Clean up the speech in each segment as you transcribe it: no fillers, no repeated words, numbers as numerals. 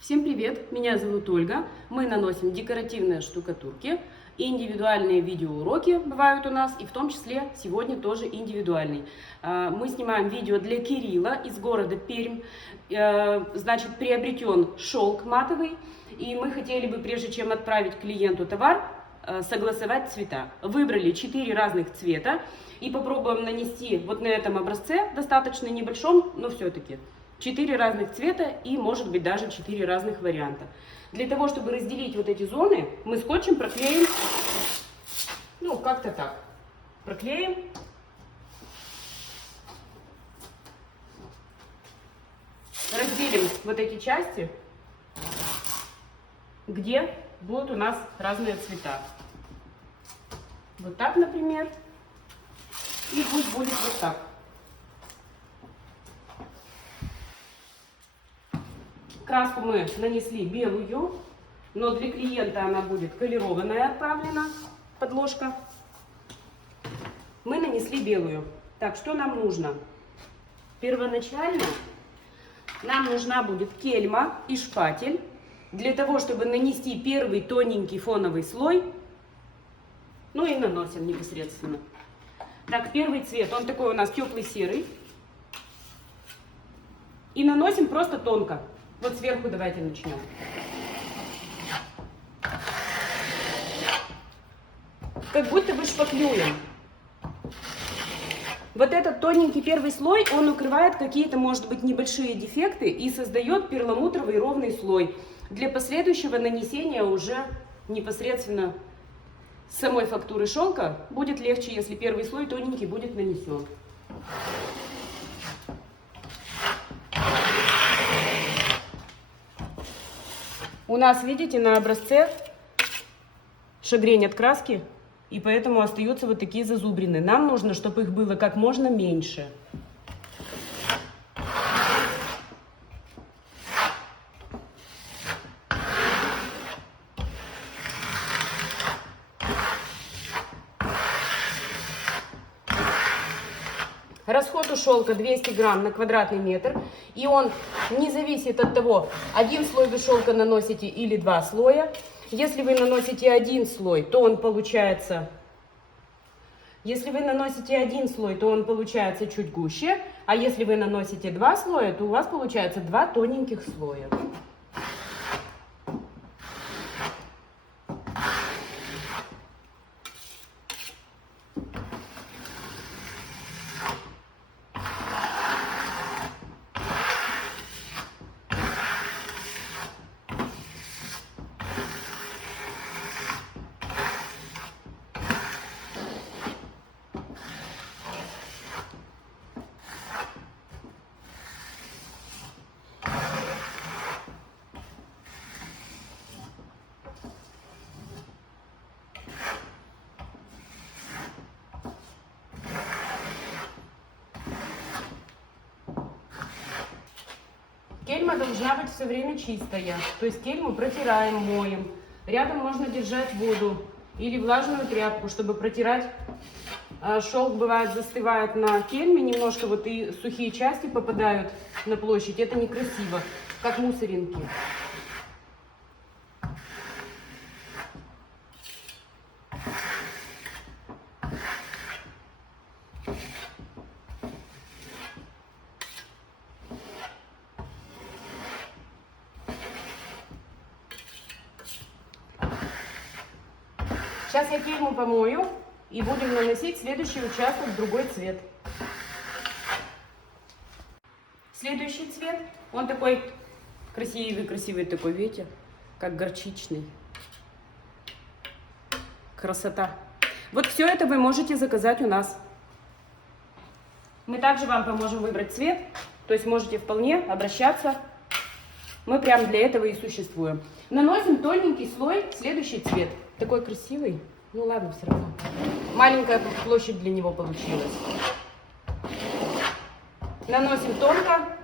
Всем привет! Меня зовут Ольга. Мы наносим декоративные штукатурки. Индивидуальные видеоуроки бывают у нас, и в том числе сегодня тоже индивидуальный. Мы снимаем видео для Кирилла из города Пермь. Значит, приобретен шелк матовый, и мы хотели бы, прежде чем отправить клиенту товар, согласовать цвета. Выбрали 4 разных цвета и попробуем нанести вот на этом образце, достаточно небольшом, но все-таки 4 разных цвета и, может быть, даже 4 разных варианта. Для того, чтобы разделить вот эти зоны, мы скотчем проклеим, ну, как-то так. Проклеим. Разделим вот эти части, где будут у нас разные цвета. Вот так, например. И пусть будет вот так. Краску мы нанесли белую, но для клиента она будет колерованная отправлена, подложка. Мы нанесли белую. Так, что нам нужно? Первоначально нам нужна будет кельма и шпатель для того, чтобы нанести первый тоненький фоновый слой. Ну и наносим непосредственно. Так, первый цвет, он такой у нас теплый серый. И наносим просто тонко. Вот сверху давайте начнем. Как будто бы шпаклюем. Вот этот тоненький первый слой, он укрывает какие-то, может быть, небольшие дефекты и создает перламутровый ровный слой. Для последующего нанесения уже непосредственно с самой фактуры шелка будет легче, если первый слой тоненький будет нанесен. У нас, видите, на образце шагрень от краски, и поэтому остаются вот такие зазубрины. Нам нужно, чтобы их было как можно меньше. Расход у шелка 200 грамм на квадратный метр, и он не зависит от того, один слой вы шелка наносите или 2 слоя. Если вы наносите один слой, то он получается, чуть гуще, а если вы наносите 2 слоя, то у вас получается 2 тоненьких слоя. Кельма должна быть все время чистая, то есть кельму протираем, моем. Рядом можно держать воду или влажную тряпку, чтобы протирать. Шелк бывает застывает на кельме, немножко вот и сухие части попадают на площадь. Это некрасиво, как мусоринки. Сейчас я кельму помою и будем наносить следующий участок в другой цвет. Следующий цвет, он такой красивый такой, видите, как горчичный. Красота. Вот все это вы можете заказать у нас. Мы также вам поможем выбрать цвет, то есть можете вполне обращаться. Мы прям для этого и существуем. Наносим тоненький слой, следующий цвет. Такой красивый. Ну ладно, все равно. Маленькая площадь для него получилась. Наносим тонко,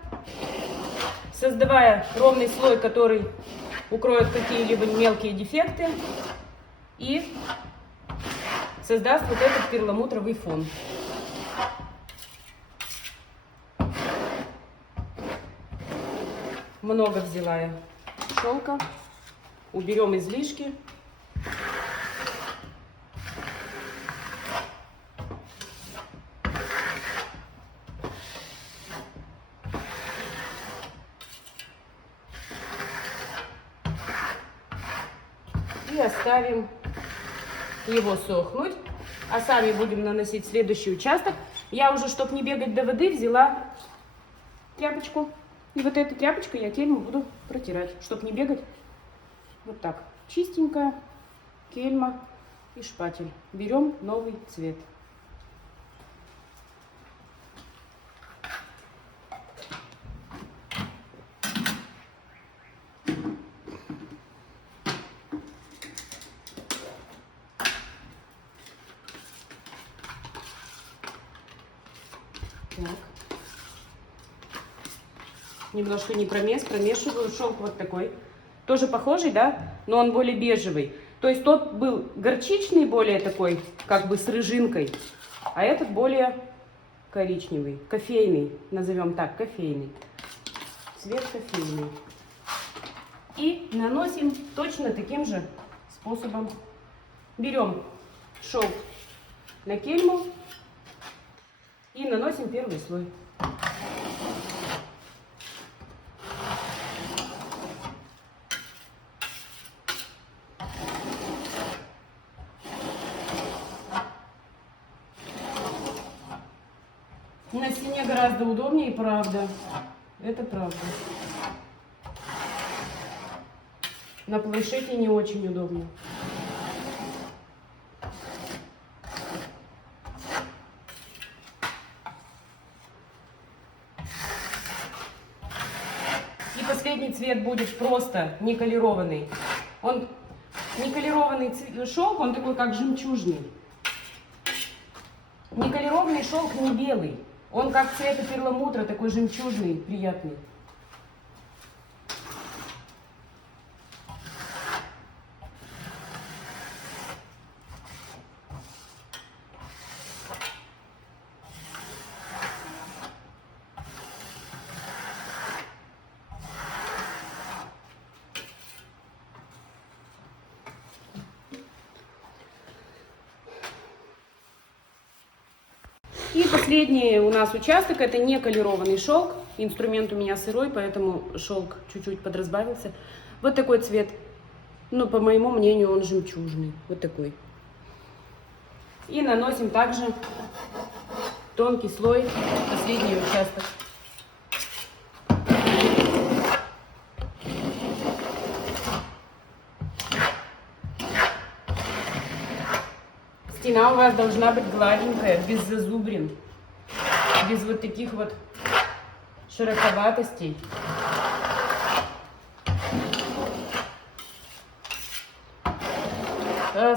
создавая ровный слой, который укроет какие-либо мелкие дефекты и создаст вот этот перламутровый фон. Много взяла я. шелка, уберем излишки. И оставим его сохнуть, а сами будем наносить следующий участок. Я уже, чтобы не бегать до воды, взяла тряпочку. И вот этой тряпочкой я кельму буду протирать, чтобы не бегать. Вот так. Чистенькая кельма и шпатель. Берем новый цвет. Так. Немножко не промешиваю. Шелк вот такой. Тоже похожий, да? Но он более бежевый. То есть тот был горчичный, более такой, как бы с рыжинкой. А этот более коричневый. Кофейный. Назовем так, кофейный. Цвет кофейный. И наносим точно таким же способом. Берем шелк на кельму. И наносим первый слой. На стене гораздо удобнее, правда. Это правда. На планшете не очень удобно. И последний цвет будет просто неколированный. Он неколированный шелк, он такой как жемчужный. Неколированный шелк не белый. Он как цвета перламутра, такой жемчужный, приятный. И последний у нас участок, это не колированный шелк. Инструмент у меня сырой, поэтому шелк чуть-чуть подразбавился. Вот такой цвет. Ну, по моему мнению, он жемчужный. Вот такой. И наносим также тонкий слой, последний участок. Стена у вас должна быть гладенькая, без зазубрин, без вот таких вот широковатостей.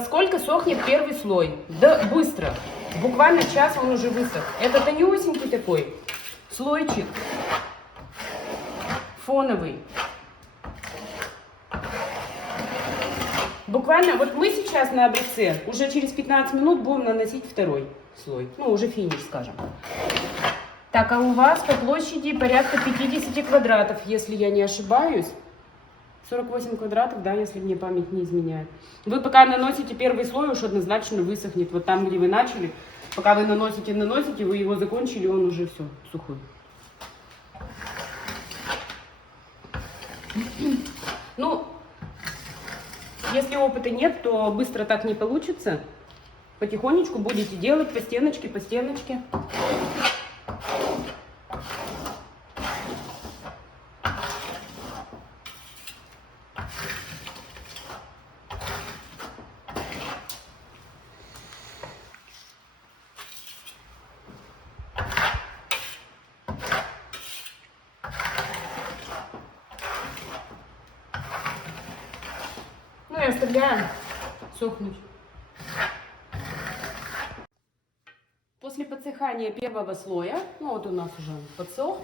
Сколько сохнет первый слой? Да быстро, буквально час он уже высох. Это тонюсенький такой слойчик, фоновый. Буквально, вот мы сейчас на образце, уже через 15 минут будем наносить второй слой. Ну, уже финиш, скажем. Так, а у вас по площади порядка 50 квадратов, если я не ошибаюсь. 48 квадратов, да, если мне память не изменяет. Вы пока наносите первый слой, уж однозначно высохнет. Вот там, где вы начали, пока вы наносите, вы его закончили, он уже все, сухой. Ну, если опыта нет, то быстро так не получится. Потихонечку будете делать по стеночке, по стеночке. Ну и оставляем сохнуть. После подсыхания первого слоя, ну вот у нас уже подсох,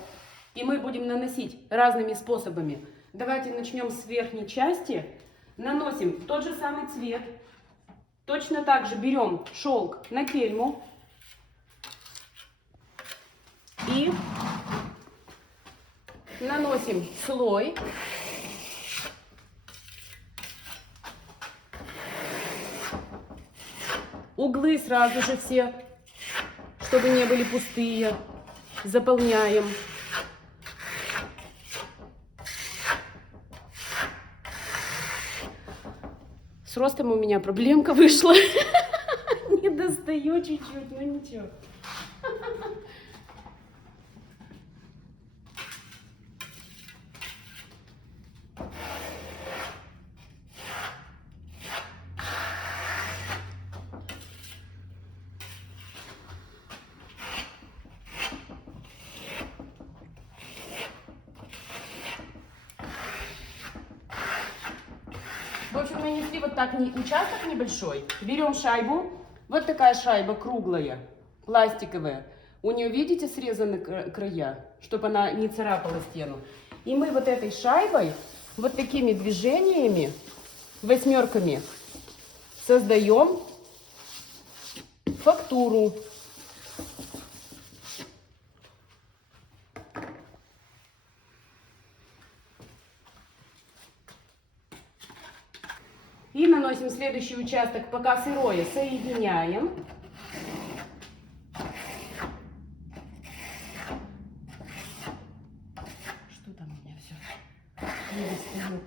и мы будем наносить разными способами. Давайте начнем с верхней части. Наносим тот же самый цвет. Точно так же берем шелк на кельму и наносим слой Углы сразу же все, чтобы не были пустые, заполняем. С ростом у меня проблемка вышла. Не достаю чуть-чуть, но ничего. В общем, нанесли вот так участок небольшой. Берем шайбу. Вот такая шайба круглая, пластиковая. У нее, видите, срезаны края, чтобы она не царапала стену. И мы вот этой шайбой, вот такими движениями, восьмерками, создаем фактуру. И наносим следующий участок, пока сырое, соединяем. Что там у меня все не достает?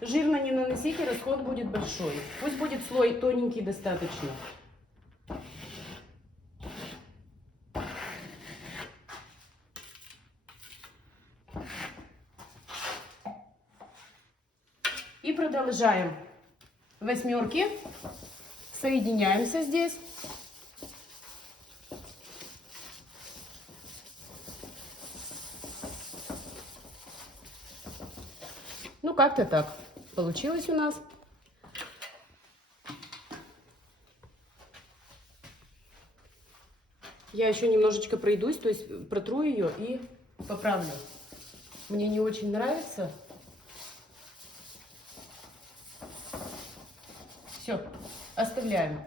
Жирно не наносите, расход будет большой. Пусть будет слой тоненький достаточно. И продолжаем. Восьмерки. Соединяемся здесь. Ну, как-то так получилось у нас. Я еще немножечко пройдусь, то есть протру ее и поправлю. Мне не очень нравится. Все, оставляем.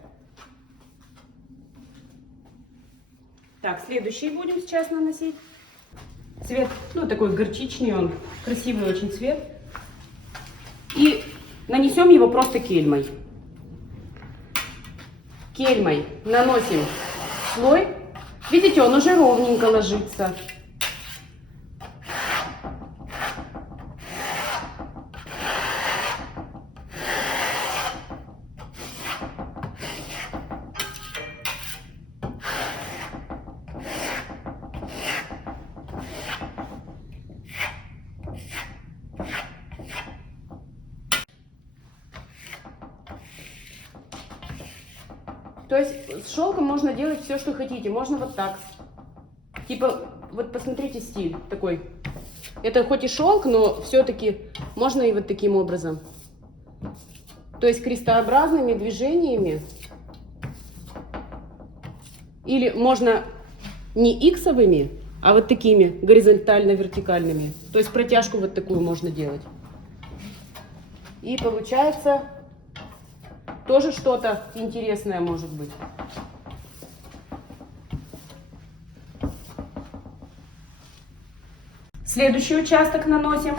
Так, следующий будем сейчас наносить. Цвет, ну, такой горчичный, он красивый очень цвет. И нанесем его просто кельмой. Кельмой наносим слой. Видите, он уже ровненько ложится. То есть с шелком можно делать все, что хотите. Можно вот так. Типа, вот посмотрите стиль такой. Это хоть и шелк, но все-таки можно и вот таким образом. То есть крестообразными движениями. Или можно не иксовыми, а вот такими горизонтально-вертикальными. То есть протяжку вот такую можно делать. И получается тоже что-то интересное может быть. Следующий участок наносим.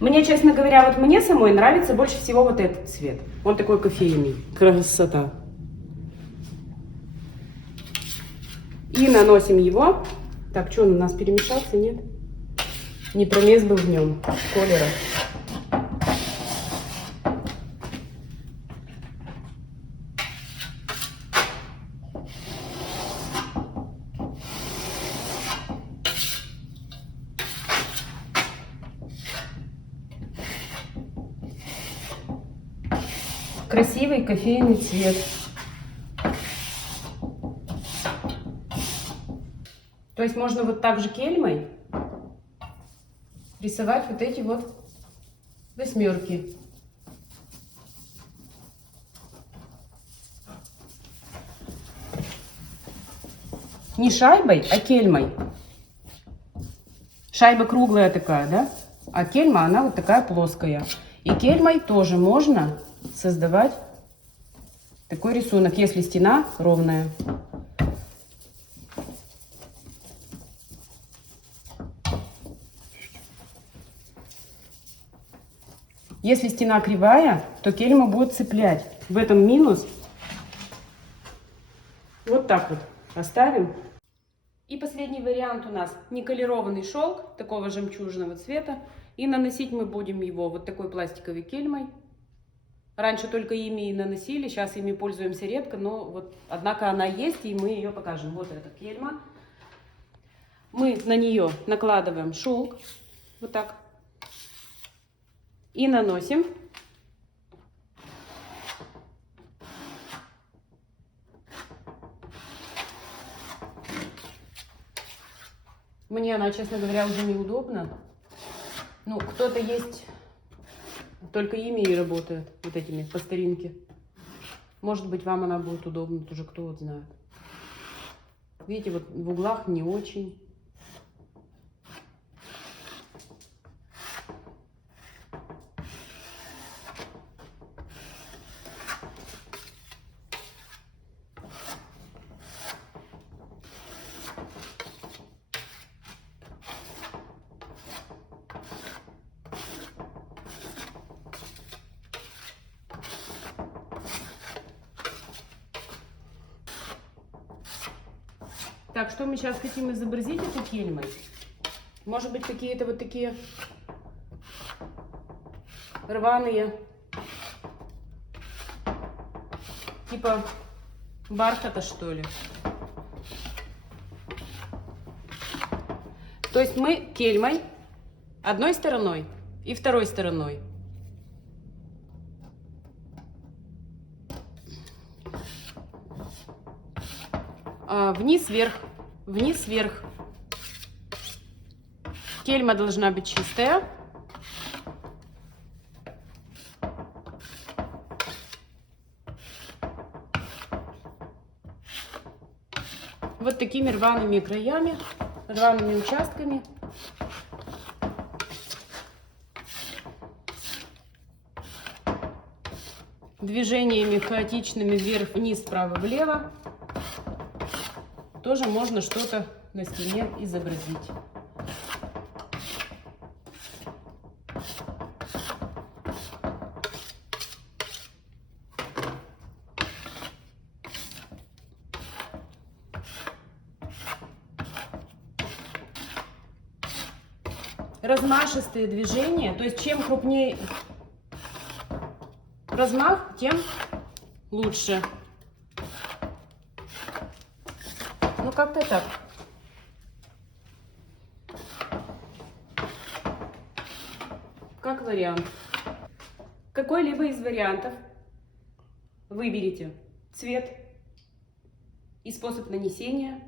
Мне, честно говоря, вот мне самой нравится больше всего вот этот цвет. Он такой кофейный. Красота. И наносим его. Так, что он у нас перемешался, нет? Не промес был в нем колера. Красивый кофейный цвет. То есть можно вот так же кельмой рисовать вот эти вот восьмерки. Не шайбой, а кельмой. Шайба круглая такая, да? А кельма, она вот такая плоская. И кельмой тоже можно создавать Такой рисунок, если стена ровная. Если стена кривая, то кельма будет цеплять. В этом минус. Вот так вот оставим. И последний вариант у нас неколированный шелк такого жемчужного цвета. И наносить мы будем его вот такой пластиковой кельмой. Раньше только ими и наносили, сейчас ими пользуемся редко, но вот, однако она есть, и мы ее покажем. Вот эта кельма. Мы на нее накладываем шелк, вот так, и наносим. Мне она, честно говоря, уже неудобна. Ну, кто-то есть, только ими и работает, вот этими, по старинке. Может быть, вам она будет удобна, тоже кто вот знает. Видите, вот в углах не очень. Так, что мы сейчас хотим изобразить этой кельмой? Может быть, какие-то вот такие рваные, типа бархата, что ли. То есть мы кельмой одной стороной и второй стороной вниз-вверх, вниз-вверх. Кельма должна быть чистая. Вот такими рваными краями, рваными участками. Движениями хаотичными вверх-вниз, вправо-влево. Тоже можно что-то на стене изобразить. Размашистые движения, то есть чем крупнее размах, тем лучше. Ну, как-то так. Как вариант. Какой-либо из вариантов выберите цвет и способ нанесения.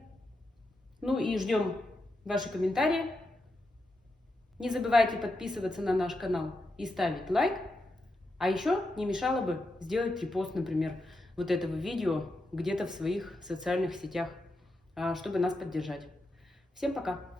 Ну и ждем ваши комментарии. Не забывайте подписываться на наш канал и ставить лайк. А еще не мешало бы сделать репост, например, вот этого видео где-то в своих социальных сетях, чтобы нас поддержать. Всем пока!